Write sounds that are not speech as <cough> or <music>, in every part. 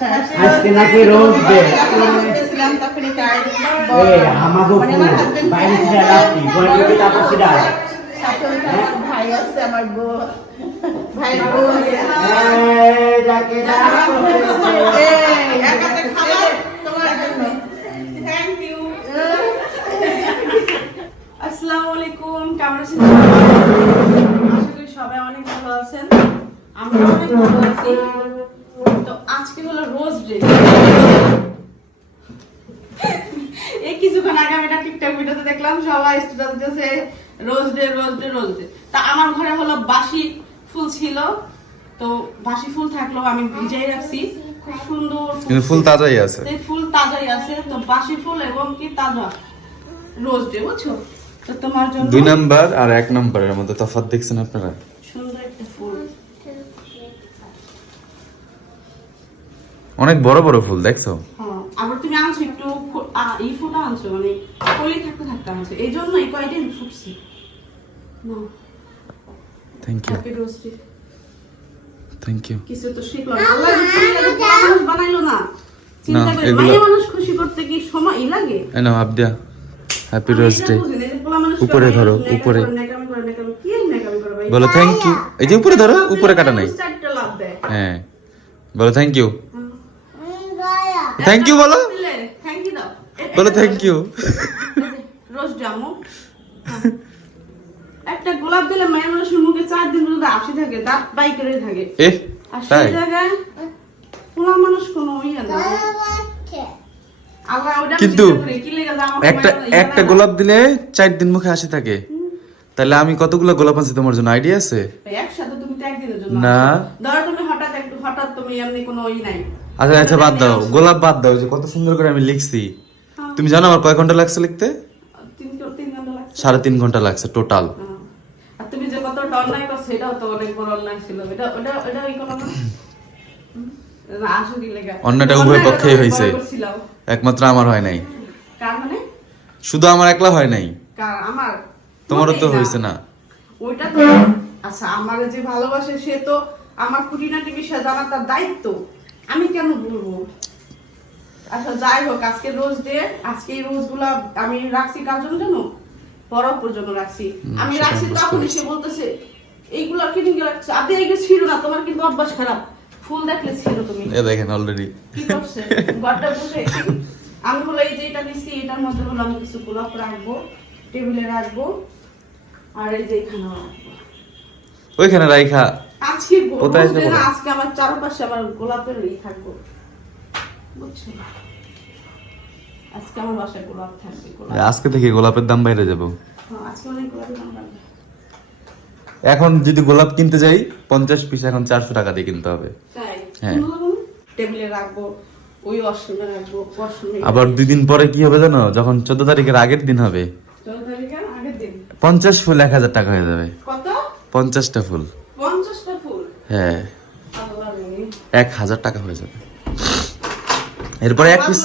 আজকে নাকি rose day আমাগো মানে বাইরে তারপর ভাই আছে আমার বউ। ইউ আসসালামু আলাইকুম কেমন আছেন থাকলেও আমি ভিজাই রাখছি। খুব সুন্দর কিন্তু ফুল তাজাই আছে। ফুল তাজাই আছে তো বাসি ফুল এবং কি তাজা রোজ ডে বুঝছ? তো তোমার জন্য দুই নাম্বার আর এক নাম্বারের মধ্যে তফাৎ দেখছেন আপনারা? সুন্দর একটা ফুল। অনেক বড় বড় ফুল দেখছ? হ্যাঁ আবার তুমি আনছো একটু এই ফুলটা আনছো মানে কলি থাকতে থাকতে আনছো। এই জন্য এই কয়দিন ফুটছে। Thank you happy rose thank you কিছু তো শিখলাম আল্লাহ পোলা মানুষ বানাইলো না। চিন্তা করে এগুলো- মাইয়া মানুষ খুশি করতে কি সময় লাগে? এই নাও আবদিয়া হ্যাপি রোজ ডে না, উপরে ধরো, উপরে। করে, নেকামি করে, নেকামি। কি আর নেকামি করে ভাই? বলো থ্যাংক ইউ এই যে উপরে ধরো উপরে কাটা নাই। দেয়। হ্যাঁ। বলো থ্যাংক ইউ থ্যাংক ইউ বলো। থ্যাংক ইউ দাও। এ- বলো থ্যাংক ইউ রোজ জামু। <laughs> একটা গোলাপ দিলে মায়ের মানুষের মুখে চার দিন আসি থাকে দাঁত বাই করে থাকে। আর সেই জায়গায় পোলা মানুষ কোনো ইয়ে না। কিন্তু একটা একটা গোলাপ দিলে চার দিন মুখে হাসি থাকে। তাহলে আমি কতগুলো গোলাপ আনছি তোমার জন্য? আইডিয়া আছে? একসাথে তুমি তো একদিনের জন্য না। ধরো তুমি হঠাৎ একটু হঠাৎ তুমি এমনি কোনো ই নাই। আচ্ছা আচ্ছা বাদ দাও। গোলাপ বাদ দাও যে কত সুন্দর করে আমি লিখছি। তুমি জানো আমার কয় ঘণ্টা লাগছে লিখতে? সাড়ে তিন ঘণ্টা লাগছে টোটাল হ্যাঁ। তুমি অন্যায় করছ সেটাও তো অনেক বড় অন্যায় ছিল। এটা ওটা ওটা ওই কোনো? অন্যায়টা উভয় পক্ষেই হয়েছে। একমাত্র আমার হয় নাই। কার মানে? শুধু আমার একলা হয় নাই। কার? আমার? তোমারও তো হয়েছে না। ওইটা তো আচ্ছা আমার যে ভালোবাসে সে তো আমার খুঁটিনাটি বিষয় জানা তার দায়িত্ব। আমি কেন বলব? আচ্ছা যাই হোক আজকে রোজ ডে আজকে এই রোজগুলা আমি রাখছি কার জন্য জানো জন্য রাখছি। আমি রাখছি তখন। সে বলতেছে এইগুলা কিনে গিয়ে রাখছে? আদে এগুলো ছিল না তোমার কিন্তু অভ্যাস খারাপ। ফুল দেখলে ছিল তুমি। এ দেখেন অলরেডি কি করছে? ঘরটা বসে আমি হলো এই যে এটা নিচ্ছি এটার মধ্যে হলো আমি কিছু গোলাপ রাখব টেবিলে রাখব আর এই যে এখানে ওইখানে রাইখা। আজকে আজকে আমার চারপাশে আমার গোলাপের ই থাকব। বুঝছ? আজকে আমার বাসায় গোলাপ থাকবে আজকে থেকে গোলাপের দাম বাইরে যাব। হ্যাঁ, আজকে অনেক গোলাপের দাম বাড়বে। এখন যদি গোলাপ কিনতে যাই পঞ্চাশ পিস এখন চারশো টাকা দিয়ে কিনতে হবে। হ্যাঁ। টেবিলে রাখব ওই রাখব আবার দুই দিন পরে কি হবে জানো? যখন চোদ্দ তারিখের আগের দিন হবে। পঞ্চাশ ফুল এক হাজার টাকা হয়ে যাবে। কত? পঞ্চাশটা ফুল। পঞ্চাশটা ফুল? হ্যাঁ। এক হাজার টাকা হয়ে যাবে। এরপরে এক পিস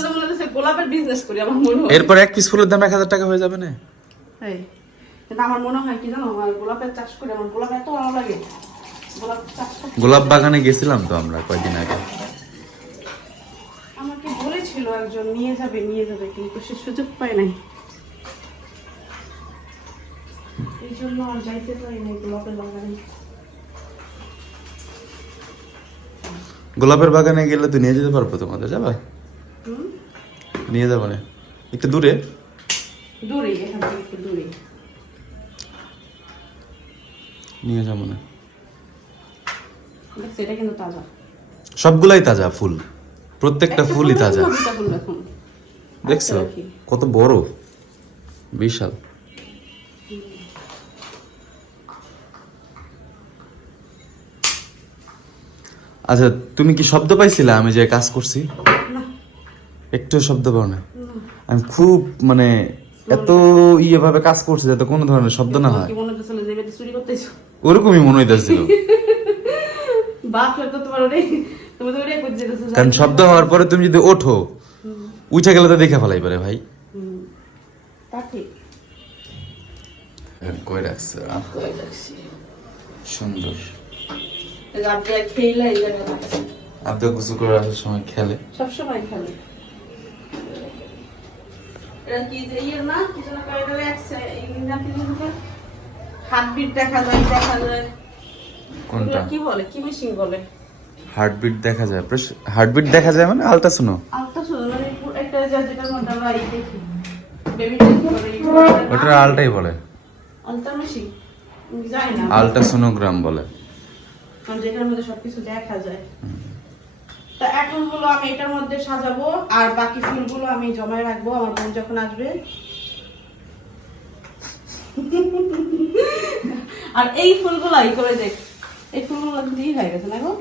গোলাপের বিজনেস করি আমার মনে হয়। এরপর এক পিস ফুলের দাম এক হাজার টাকা হয়ে যাবে না? এই, কিন্তু আমার মনে হয় কি জানো আমার গোলাপের চাষ করে আমার গোলাপ এত ভালো লাগে। গোলাপ চাষ গোলাপ বাগানে গেছিলাম তো আমরা কয়েকদিন আগে। আমাকে বলেছিল একজন নিয়ে যাবে নিয়ে যাবে কিন্তু সে সুযোগ পায় নাই। এই জন্য আর যাইতে পারি নাই গোলাপের বাগানে। গোলাপের বাগানে গেলে তো নিয়ে যেতে পারব তোমাদের যাবা? নিয়ে যাব না। একটু দূরে। দূরে এখান থেকে একটু দূরে। নিয়ে যাব না। দেখছি কিন্তু তাজা। সবগুলাই তাজা ফুল। প্রত্যেকটা ফুলই ফুল তাজা। দেখছ? আচ্ছা, কত বড়। বিশাল। আচ্ছা তুমি কি শব্দ পাইছিলে আমি যে কাজ করছি? একটু শব্দ পাও না। আমি খুব মানে এত ইয়ে ভাবে কাজ করছি যাতে কোনো ধরনের শব্দ না হয়। ওরকমই মনে হইতেছিল। কারণ শব্দ হওয়ার পরে তুমি যদি ওঠো উঠে গেলে তো দেখে ফেলাই পারে ভাই। ঠিক কই রাখছে? সুন্দর এই যে আপনি আর খেইলা এই জায়গায় রাখছেন। আব্দু গোসল করে আসার সময় খেলে। সবসময় খেলে। এটা কি যে ইয়ের না কি যেন কয় এটা লেখছে কি হার্টবিট দেখা যায় দেখা যায়। কোনটা? কি বলে? কি মেশিন বলে? হার্টবিট দেখা যায়। হার্টবিট দেখা যায় মানে আলট্রাসোনো? মানে একটা দেখি। ওটা আলটাই বলে। আলট্রাসোনোগ্রাম বলে। যেটার মধ্যে সবকিছু দেখা যায়। তা এখন হলো আমি এটার মধ্যে সাজাবো আর বাকি ফুলগুলো আমি জমায় রাখব আমার বোন যখন আসবে। আর এই ফুলগুলো এই করে দেখ এই ফুলগুলো দিয়ে হয়ে গেছে না গো?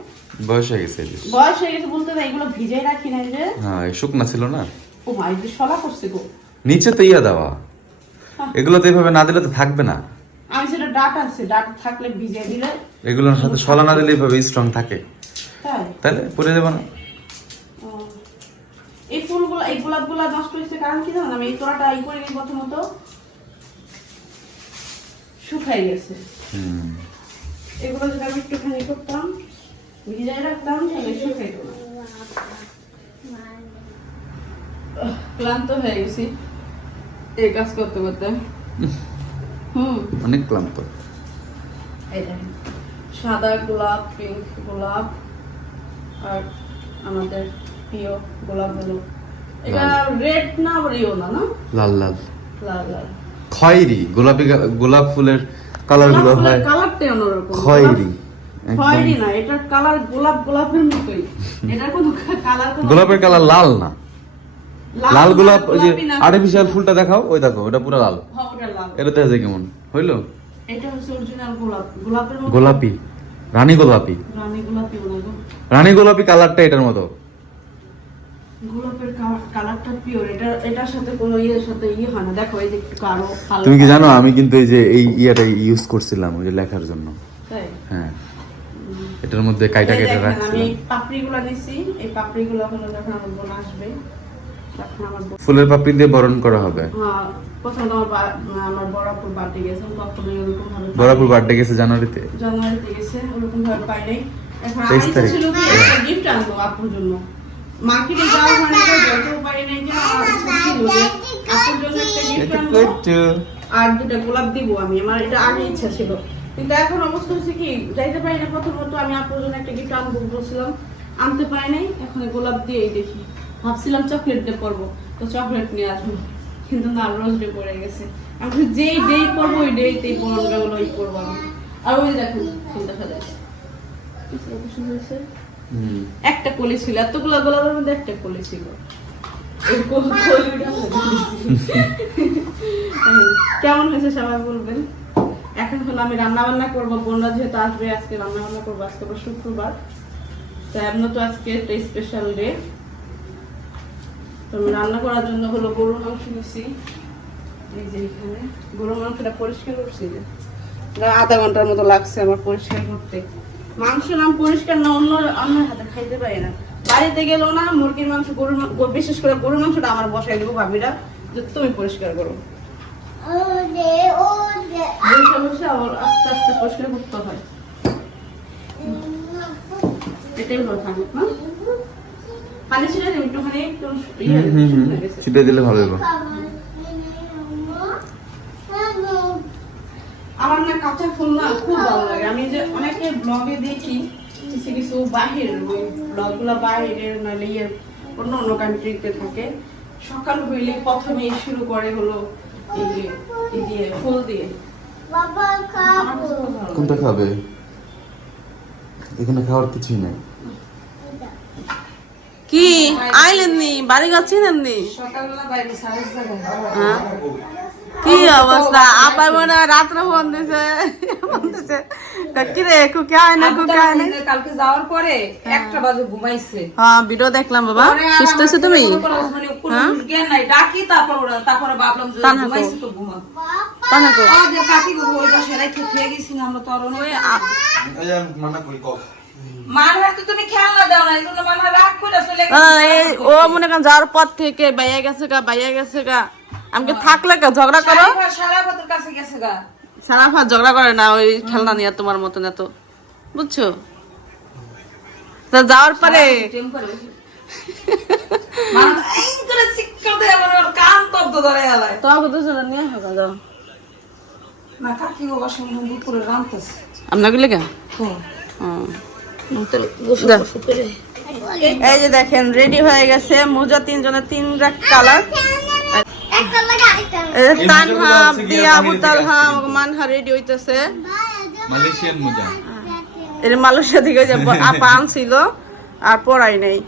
বয়স হয়ে গেছে। বয়স হয়ে গেছে বলতে না এগুলো ভিজে রাখি না যে। হ্যাঁ শুকনা ছিল না? ও এই যে সলা করছে গো। নিচে তো ইয়া দেওয়া। এগুলো তো এইভাবে না দিলে তো থাকবে না। আমি সেটা ডাট আছে ডাট থাকলে ভিজে দিলে। এগুলোর সাথে শলা না দিলে এইভাবে স্ট্রং থাকে। তাহলে পরে দেবো না। এই ফুলগুলো এই গোলাপগুলো নষ্ট হয়েছে কারণ কি জানো আমি এই তোরাটা ই করে নিই প্রথমত। শুকাই গেছে। হুম। এগুলো যদি আমি একটুখানি করতাম ভিজাই রাখতাম তাহলে শুকাই না। ক্লান্ত হয়ে গেছি। এই কাজ করতে করতে। হুম। অনেক ক্লান্ত। এই দেখেন সাদা গোলাপ পিঙ্ক গোলাপ। আর আমাদের প্রিয় গোলাপগুলো। এটা রেড না ইও না না? লাল লাল। লাল লাল। খয়েরি গোলাপি গোলাপ ফুলের কালারগুলো হয় কালারটাই অন্যরকম। খয়েরি। খয়েরি না এটার কালার গোলাপ গোলাপের মতোই। এটার কোনো কালার <laughs> গোলাপের কালার লাল না। লাল গোলাপ ওই যে আর্টিফিশিয়াল ফুলটা দেখাও ওই দেখো ওটা পুরো লাল। এটা দেখা যায় কেমন? হইল? এটা হচ্ছে অরিজিনাল গোলাপ। গোলাপের গোলাপি রানী গোলাপি। রানী গোলাপি রানী গোলাপি কালারটা এটার মতো। ইয়ে তুমি কি জানো আমি কিন্তু এই যে এই ইয়াটা ইউজ করছিলাম ওই যে লেখার জন্য। হ্যাঁ। এটার মধ্যে কাইটা কেটে দেখেন, আমি পাপড়িগুলো নিছি এই পাপড়িগুলো হলো যখন আমার বোন আসবে ফুলের পাপড়ি দিয়ে বরণ করা হবে। হ্যাঁ বরাপুর বার্থডে গেছে জানুয়ারিতে? জানুয়ারিতে গেছে ওরকম ভাবে পাই নাই। তেইশ তারিখ। গিফট আনব আপুর জন্য। মার্কেটে যাওয়া হয় না পারি নাই যে আমার ইচ্ছা ছিল যে আপুর জন্য একটা গিফট আনব। আর দুটা গোলাপ দিব আমি আমার এটা আগে ইচ্ছা ছিল। কিন্তু এখন অবস্থা হচ্ছে কি যাইতে পারি না প্রথমত আমি আপুর জন্য একটা গিফট আনব বলছিলাম। আনতে পারি নাই এখন গোলাপ দিয়েই দেখি। ভাবছিলাম চকলেট ডে করব তো চকলেট নিয়ে আসব। কিন্তু না রোজ ডে পড়ে গেছে। আমি যেই ডে করব ওই ডেতেই পরনগুলো ওই করব আমি। আর ওই দেখুন দেখা হয়েছে। একটা কলি ছিল এতগুলো গোলাপের মধ্যে একটা কলি ছিল। কেমন হয়েছে সবাই বলবেন? এখন হলো আমি রান্না বান্না করব বোনরা যেহেতু আসবে আজকে রান্না বান্না করব আজকে হলো শুক্রবার। তো এমন তো আজকে একটা স্পেশাল ডে তো রান্না করার জন্য হলো গরুর মাংস নিছি। এই যে এখানে। গরুর মাংসটা পরিষ্কার করছি আধা ঘণ্টার মতো লাগছে আমার পরিষ্কার করতে। মাংস নাম পরিষ্কার না অন্য অন্য হাতে খাইতে পারি না। বাড়িতে গেলেও না মুরগির মাংস গরুর বিশেষ করে গরুর মাংসটা আমার বসাই দেবো ভাবিরা যে তুমি পরিষ্কার করো। বসে বসে আস্তে আস্তে পরিষ্কার করতে হয়। এটাই হলো থাকুক না পানি ছিল একটুখানি একটু ইয়ে হুম, হুম, হুম। হয়ে গেছে। ছিটে দিলে ভালো হবে আমার না কাঁচা ফুল না খুব ভালো লাগে। আমি যে অনেকে ব্লগে দেখি কিছু কিছু বাহিরের ওই ব্লগগুলো বাহিরের নাহলে ইয়ে অন্য অন্য কান্ট্রিতে থাকে। সকাল হইলে প্রথমেই শুরু করে হলো এই যে এই দিয়ে ফুল দিয়ে। কোনটা খাবে? এখানে খাওয়ার কিছুই নাই। কি? আইলেননি বাড়ি যাচ্ছিলেননি সকালবেলা বাইরে সাড়ে হ্যাঁ? কি অবস্থা? মনে হয় রাত্রে ফোন দিছে। ফোন দিছে। কি রে কুকে হয় না কুকে হয় না? কালকে যাওয়ার পরে একটা বাজে ঘুমাইছে। হ্যাঁ ভিডিও দেখলাম বাবা। সুস্থ আছো তুমি? জ্ঞান নাই। ডাকি তারপর তারপরে ভাবলাম যে ঘুমাইছে তো ঘুমা। কাকি ওই পাশে রেখে খেয়ে গেছি আমরা তো আর করে ও মনে করেন যাওয়ার পর থেকে বাইয়া গেছে গা বাইয়া গেছে গা। আমাকে থাকলে ঝগড়া করো? সারা সারা কাছে গেছে গা। সারা ঝগড়া করে না ওই খেলনা নিয়ে তোমার মতন এত। বুঝছ? তো যাওয়ার পরে আমার ওর কান এই যে দেখেন রেডি হয়ে গেছে। মোজা তিনজনের তিন রাখ কালার তানহা দিয়া আবু তালহা মানহা রেডি হইতেছে। মালয়েশিয়ান মোজা। এর মালয়েশিয়া থেকে যে আপা আনছিল আর পড়াই নেই।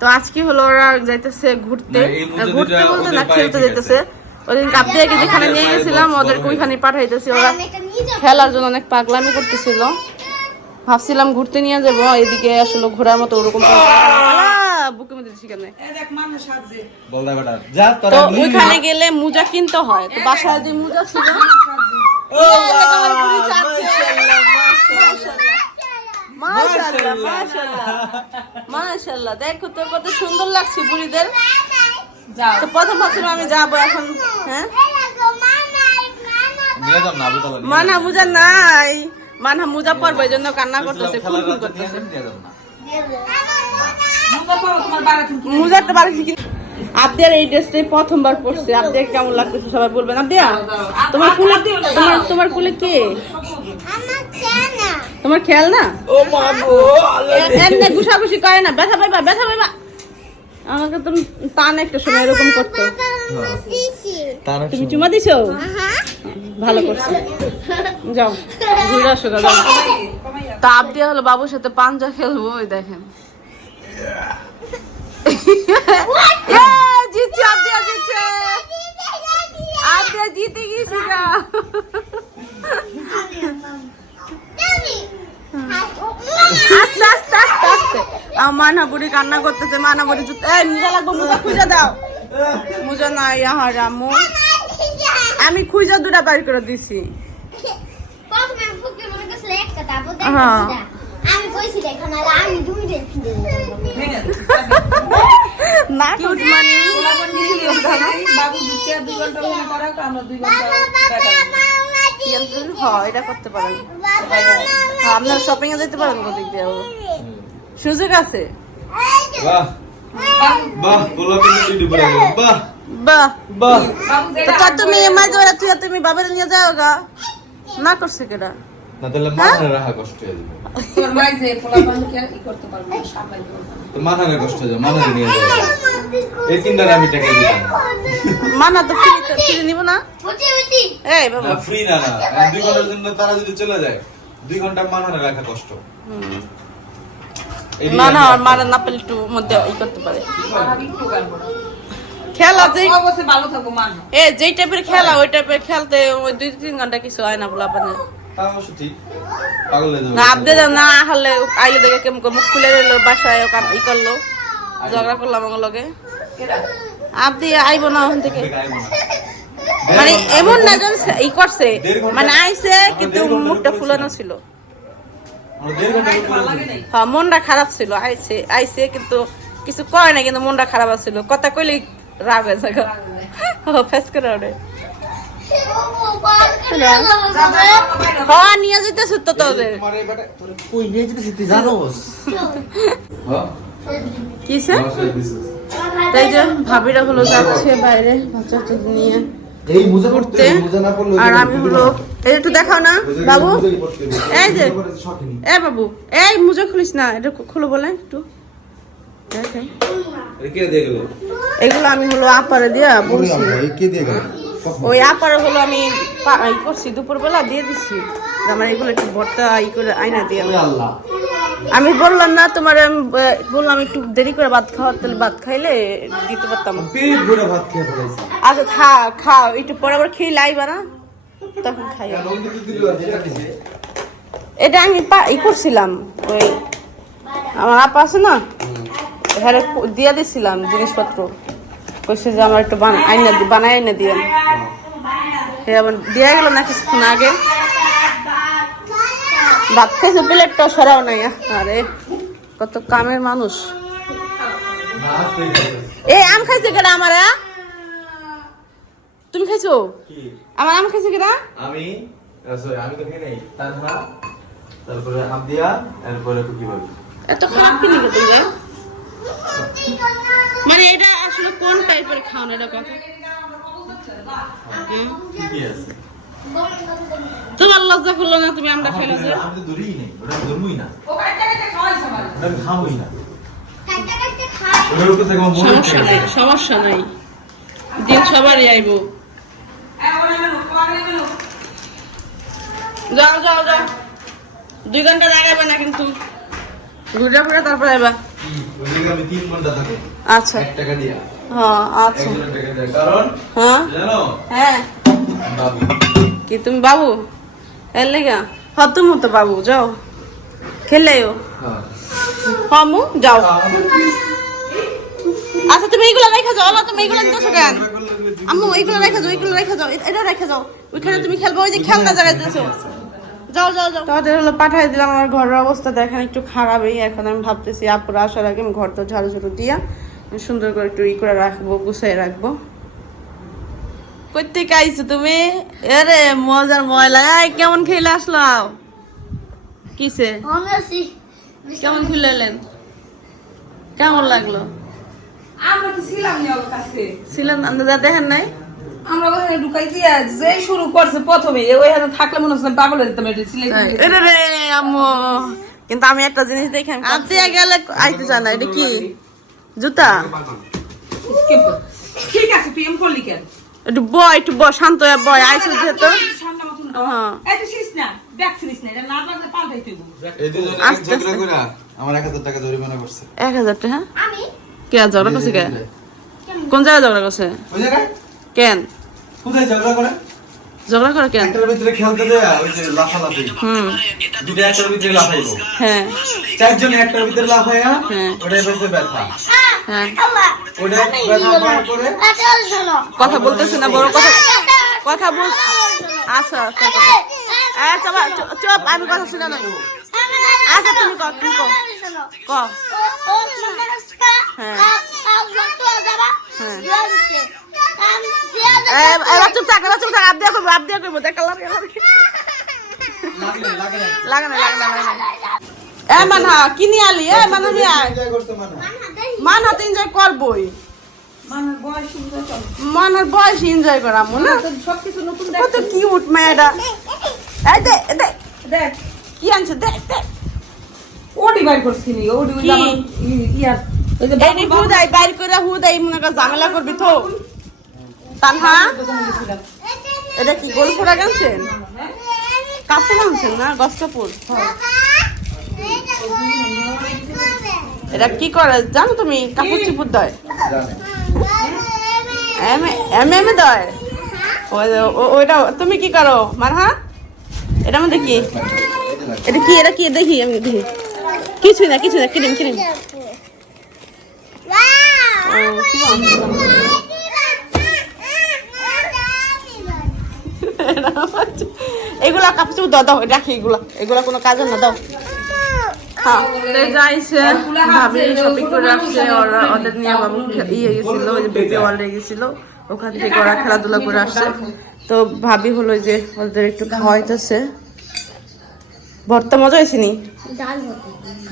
তো আজকে হলো ওরা যাইতেছে ঘুরতে। ঘুরতে বলতে ওদের না খেলতে যাইতেছে। ওদিন কাপ্তিয়াকে যেখানে নিয়ে গেছিলাম ওদেরকে ওইখানে পাঠাইতেছি। ওরা খেলার জন্য অনেক পাগলামি করতেছিল। ভাবছিলাম ঘুরতে নিয়ে যাব এদিকে আসলে ঘোরার মতো ওরকম আলা, মধ্যে দিছি কেন? এই দেখ মানুষ সাজে বলদা বেটা যা তো ওইখানে গেলে মোজা কিনতে হয় তো বাসায় যে মোজা ছিল। মাশাআল্লাহ মাশাআল্লাহ মাশাআল্লাহ দেখো তো কত সুন্দর লাগছে বুড়িদের। তো প্রথম ভাবছিলাম আমি যাব এখন হ্যাঁ? মানা। মুজা নাই। মানা মুজা পরবে এই জন্য কান্না করতেছে রাতে নিয়ে করতেছে আবদিয়ার এই ড্রেসটাই প্রথমবার পরছে কেমন লাগতেছে সবাই বলবেন আবদিয়া তোমার কুলে তোমার তোমার কুলে কে তোমার খেয়াল না ও মা গো এ- এমনি ঘুষাঘুষি করে না ব্যথা পাইবা ব্যথা পাইবা আমাকে তো টান একটা সময় এরকম করতো তুমি চুমা দিছো ভালো করছ। যাও ঘুরে আসো গা, যাও তা হলো বাবুর সাথে পাঞ্জা খেলব ওই দেখেন। জিতছে আবদিয়া জিতছে। আবদিয়া জিতে গেছি গা। আস্তে আস্তে আস্তে আস্তে। আমার মানা বুড়ি কান্না করতেছে মানা বুড়ি জুতো এই মুজা লাগবো মুজা খুঁজে দাও। মুজা নাই আহার আমি খুঁজে দুটা বাইর করে দিছি হ্যাঁ। আমি কইছি দেখো না আমি দুইটাই কিনে দিতাম না কিউট মানি বাবু দুটি আর দুই ঘণ্টা মনে করে আমরা দুই ঘণ্টা হ্যাঁ এটা করতে পারেন হ্যাঁ, আপনারা শপিং এ যেতে পারেন দিয়ে সুযোগ আছে বাহ বাহ বাহ বাহ। বাহ। তো তুমি এমাই ধরে তুই তুমি বাবার নিয়ে যাও গা না করছে কেডা? না তাহলে মাথায় রাখা কষ্ট হয়ে যাবে। তোমার মাই যে পোলা বান্ধবকে কি করতে পারবে? না তো মাথায় কষ্ট হয়ে যাবে মাথায় নিয়ে যাবে। এই তিনটারে আমি টাকা দিতাম মানা তো ফ্রি ফ্রি নিব না? এই বাবা। ফ্রি না না। দুই ঘণ্টার জন্য তারা যদি চলে যায় দুই ঘণ্টা মাথায় রাখা কষ্ট। না না মারা না পেলে একটু মধ্যে ই করতে পারে। খেলা যে অবশ্যই ভালো থাকো মান এ যেই টাইপের খেলা ওই টাইপের খেলতে ওই দুই তিন ঘণ্টা কিছু হয় না বলা না আপনি না হলে আইলে দেখে কেমন মুখ খুলে রইল বাসায় কাম- ই করল ঝগড়া করলাম আমার লগে। আপনি আইব না ওখান থেকে। মানে এমন না যেন ই করছে মানে আইছে কিন্তু মুখটা ফুলানো। ছিল। হ্যাঁ মনটা খারাপ ছিল আইছে আইছে কিন্তু কিছু কয় না কিন্তু মনটা খারাপ ছিল। কথা কইলে রাগ হয়ে যায় ফেস করে ওঠে হ্যাঁ নিয়ে? কিসে? যে ভাবিরা হলো বাইরে নিয়ে ঘুরতে। আর আমি হলো এই একটু দেখাও না, বাবু। এই যে, এ বাবু, এই মুজো খুলিস না, এটা খুলো বলে একটু দেখাই। এটা কে দিয়ে গেল? এগুলো আমি হলো আপারে দিয়া বলছি। ওই আপারে হলো আমি পা- ই করছি দুপুরবেলা দিয়ে দিচ্ছি আমার এগুলো একটু ভর্তা ই করে আয়না দিয়ে। আমি বললাম না তোমার আমি বললাম একটু দেরি করে ভাত খাওয়ার তাহলে ভাত খাইলে দিতে পারতাম। আচ্ছা খা খাও একটু পরে আবার খেয়ে লাইবা না? তখন খাই। এটা আমি পা- ই করছিলাম ওই আমার আপা আছে না? হ্যাঁ দিয়ে দিছিলাম জিনিসপত্র। কইছে যে আমার একটু আইনা দি- বানাই আইনা দিয়ে। সে আবার দিয়ে গেল না কিছুক্ষণ আগে। ভাত খাইছে প্লেটটা সরাও নাই। আরে কত কামের মানুষ। এ আম খাইছে কেডা আমার? তুমি খাইছো? আমার আম খাইছে কেডা? আমি? আমি তো খেয়ে নেই। তারপরে আবদিয়া তারপরে কুকি বাবু এত খারাপ কিনে তুমি? মানে এটা আসলে কোন টাইপের খাওয়ানো এটা কথা? হুম? তোমার লজ্জা করল না তুমি আমরা খাইলো যে? আমি নেই ওটা না। কাটতে কাটতে সমস্যা নাই সমস্যা নাই। দিন সবারই আইব। যাও যাও যাও। দুই ঘণ্টা দাঁড়াবে না কিন্তু। ঘুরে ঘুরে তারপর আইবা। আমি তিন ঘণ্টা থাকি। আচ্ছা। এক টাকা দিয়া। হ্যাঁ আচ্ছা। একজনের টাকা দিয়া। কারণ হ্যাঁ। জানো? হ্যাঁ। বাবু। কি তুমি বাবু? এর লেগা? হ তুমি তো বাবু যাও। খেলেও হ্যাঁ। হমু যাও। আচ্ছা তুমি এইগুলো রেখে যাও। আল্লাহ তুমি এইগুলো দিতেছো কেন? আম্মু এইগুলো রেখে যাও এইগুলো রেখে যাও। এটা রেখে যাও। ওইখানে তুমি খেলব ওই যে খেলনা জায়গায় দিতেছো যাও যাও যাও। তাদের হলো পাঠাই দিলাম আমার ঘরের অবস্থা দেখেন একটু খারাপই। এখন আমি ভাবতেছি আপুরা আসার আগে আমি ঘরটা ঝাড়ু ঝাড়ু দিয়া সুন্দর করে একটু ই করে রাখব গুছিয়ে রাখব। কইতে আইছো তুমি? এরে মজার ময়লা। এই কেমন খেলে আসলাম? কিসে? কেমন খেলে কেমন লাগল? আমরা তো ছিলাম না ওর কাছে। ছিলেন আন্দাজা দেখেন নাই? আমরা ওখানে ঢুকাই দিয়া যে শুরু করছে প্রথমে ওইখানে থাকলে মনে হচ্ছে আমি পাগল হয়ে যেতাম এটা সিলাই এটা রে আম্মু। কিন্তু আমি একটা জিনিস দেখে আনতে গেলে আইতে না এটা কি? জুতা? ঠিক আছে প্রেম করলি কেন? একটু বয় একটু বয় শান্ত হয়ে বয় আইসো যেহেতু হ্যাঁ। এক হাজার টাকা জরিমানা করছে। এক হাজার টাকা? আমি? কে ঝগড়া করছে কে? কোন জায়গায় ঝগড়া করছে? কেন? কোথায় ঝগড়া করে? ঝগড়া করে কেন একটার ভিতরে খেলতে দেয়া ওই যে লাফালাফি। হুম। দুটো একটার ভিতরে লাফাইবো। হ্যাঁ। চারজন একটার ভিতরে লাফাইয়া হ্যাঁ। ওটাই পেয়েছে ব্যথা। হ্যাঁ। ব্যথা শোনো কথা বলতেছে না বড় কথা কথা বল আচ্ছা আচ্ছা, আচ্ছা। চুপ, আমি কথা শুনে না আচ্ছা তুমি কও তুমি কও হ্যাঁ। হ্যাঁ। এবার চুপ থাক এবার চুপ থাক আপ দিয়া করব আপ দিয়া করব দেখা লাগে না লাগে না এ কিনি আলি? এ নিয়ে আয়। মানে এনজয় করবই। বয়স মানার বয়স এনজয় করা মনে সবকিছু নতুন কত কিউট মেয়েটা। এই দে দে। দেখ। কি আনছে? দে দে। ওডি বাইর করছিনি ওডি ওই কি? যেমন ই- ইয়ার ওই যে এই নি হুদাই বাইর করে হুদাই মনে কর ঝামেলা করবি তো তানহা? এটা কি গোল ফোড়া গেছেন কাপড় আনছেন না? গস কাপড় এটা কি করে? জানো তুমি? কাপড় চিপুর দয়। এম এম এম দেয়? ওইটা তুমি কি করো? মানহা এটা মধ্যে কি? এটা কি এটা কি? দেখি আমি দেখি। কিছুই না কিছু না। কিরিম কিরিম ও, কি আনছিলাম? এগুলা কাপড় চোপড় দাও দাও রাখি এগুলা। এগুলা কোনো কাজের না দাও। হ্যাঁ। যাইছে ভাবি শপিং করে আসছে ওরা ওদের নিয়ে বাবু খে- ইয়ে ওখান থেকে ওরা খেলাধুলা করে আসছে। তো ভাবি হলো যে ওদের একটু খাওয়াইতেছে। ভর্তা মজা হয়েছে নি?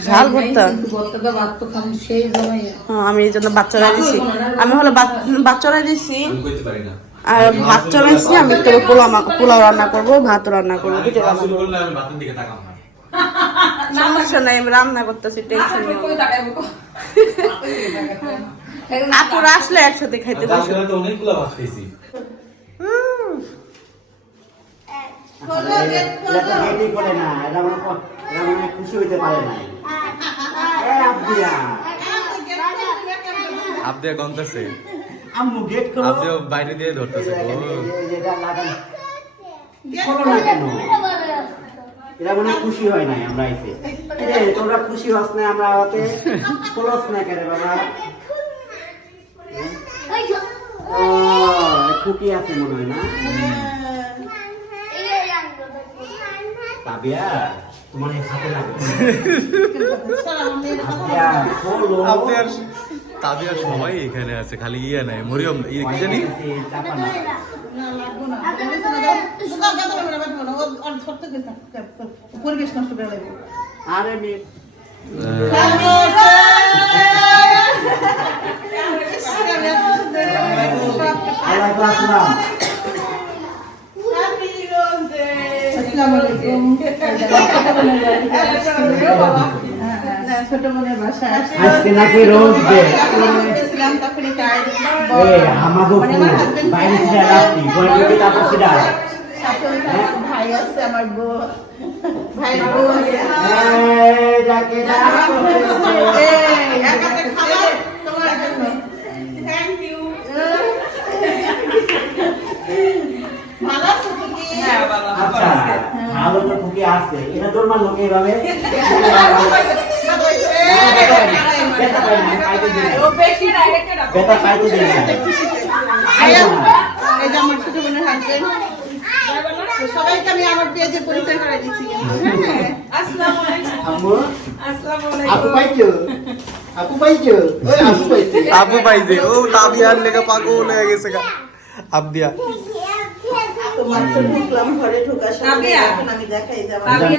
ঝাল ভর্তা। ভর্তাটা ভাত তো খাম সেই জমাই হ্যাঁ, আমি এই জন্য বাচ্চারা দিছি। আমি হলো বাচ- বাচ্চারা দিছি। আর ভাত চড়াইছি আমি তো পোলাও মা- পোলাও রান্না করব ভাত রান্না করব দুটো রান্না করব সমস্যা নাই আমি রান্না করতেছি টেনশন নেই। কই তাকাইবো <laughs> আপুরা আসলে একসাথে খাইতে বসে। অনেকগুলো ভাত খাইছি। আব্দিয়া গন্তাছে। আম্মু গেট খোলো। আপনি বাইরে দিয়ে ধরতেছে এটা লাগান। খোলো না কেন? এরা মনে খুশি হয় নাই আমরা এসে। এ তোমরা খুশি হস না আমরা ওতে খোলস না কেন বাবা? খুকি আছে মনে হয় না? তাবিয়া তোমার হাতে লাগবে। তাবিয়া সবাই এখানে আছে খালি ইয়ে নাই মরিয়ম ইয়ে কি জানি পরিবেশ নষ্ট করে লাগবে আরে মেয়ে ছোট বোনের বাসায় আজকে নাকি রোজ ডে। তখনই টাইম এ বাইরে ছিল রাত্রি গয়না তারপর ছিল সাথে ওইখানে একটা ভাই আছে আমার বউ। ভাই বউ আছে। এই যাকে ডাকো এই, এক হাতে খাবার তোমার জন্য। থ্যাংক ইউ ভালো আছো তুমি? হ্যাঁ আচ্ছা ভালো তো খুবই আছে। এটা তোর মা লোকে এইভাবে <laughs> বেতা পাই না পাইতে দিই ও বেশি দিই না। আয়া, এই যে আমার ছোট বোনের হাজবেন্ড সবাইকে আমি আমার পেজে পরিচয় করে দিচ্ছি। হ্যাঁ। আসসালামু আলাইকুম আম্মু আসসালামু আপু পাইছো? আপু পাইছো? ওই আপু পাইছো। আপু পাইছে। ও তাবিয়ার লেগে পাগল হয়ে গেছে গা। আবদিয়া। তোমার তো ঢুকলাম ঘরে ঢোকার। এখন আমি দেখাই যাব